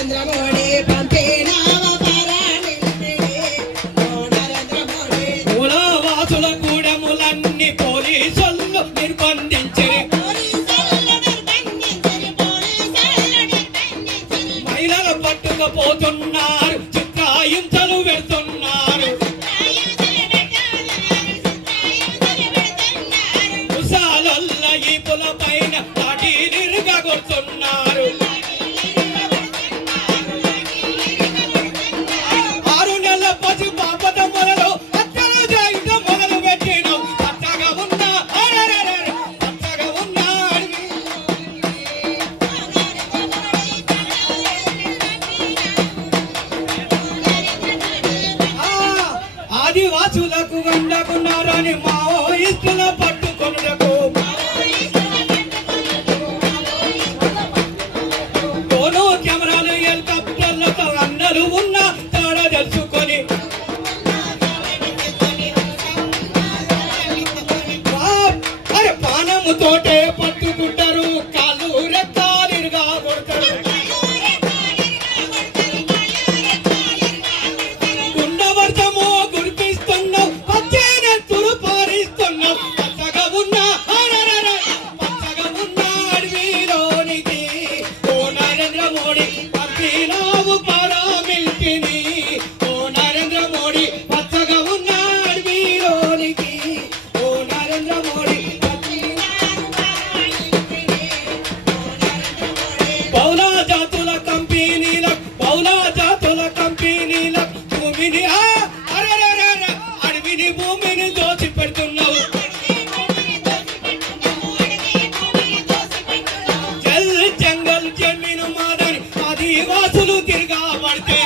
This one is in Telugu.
నరేంద్ర మోడీ పంపినావ మూలవాసుల కూడములన్నీ పోలీసులు నిర్బంధించే మహిళలు పట్టుకుపోతున్నారు, చిత్రాయింతలు పెడుతున్నారు, ఉసాలొల్ల ఈపుల పైన లాఠీలుగా కొడుతున్నారు. 6 నెలల పసి పాపత మొదలు అత్తలు జాయిగా మొదలు పెట్టినాం. పచ్చగా ఉన్న పచ్చగా ఉన్న ఆదివాసులకు వండకున్నారని మావోయిస్టుల పట్టుకొనుటకు కోనో కెమెరాలు హెలికాప్టర్లతో అన్నలు ఉన్న తాడ తెలుసుకొని అరే పానముతోటే పట్టుకుంటారు, కాళ్ళు రెక్కాలిరుగా కొడతారు. కుండవర్షము కురిపిస్తున్నాం, పచ్చేనెత్తులు పారిస్తున్నాం. పచ్చగా ఉన్న పచ్చగా ఉన్న అడవిలోనికి ఓ నరేంద్ర మోడీ పంపినావు పారామిలిటరీని. ఓ నరేంద్ర మోడీ పచ్చగా ఉన్న అడవిలోనికి ఓ నరేంద్ర మోడీ బహుళ జాతుల కంపెనీల భూమిని అడవిని భూమిని దోచి పెడుతున్నావు. జంగల్ జమీను మాదని ఆదివాసులు తిరగా పడితే